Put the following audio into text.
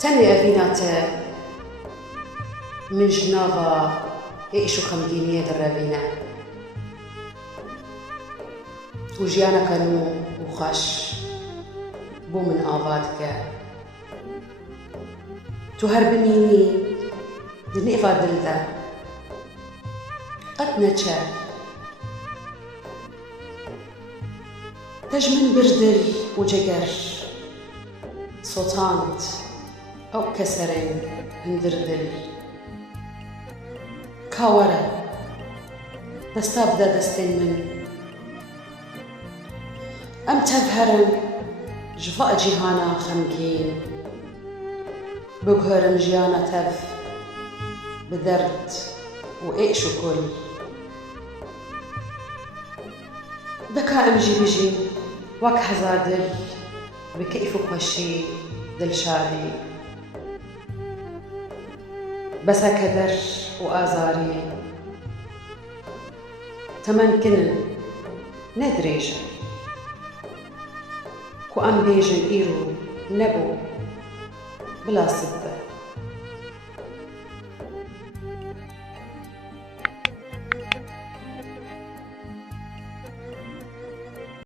تاني أبيناته من جناغا إيشو خمدينية درابينا وجيانا كانوا وخش بو من آبادك تهربنيني دني فادلتا قد نتشا تجمن بردل وجقر صوتانت أو كسرين هندردل كاورا دستابدا دستين من أم تظهرن جفاء جيهانا خمجين بقهرن جيانا تف بدرد وإيش وكل دكا أمجي بجي وك هزادل بكيف وشي دل شادي بس كدر وآزاري تمنكن ندريجا كو أم بيجن إيرو نبو بلا صدق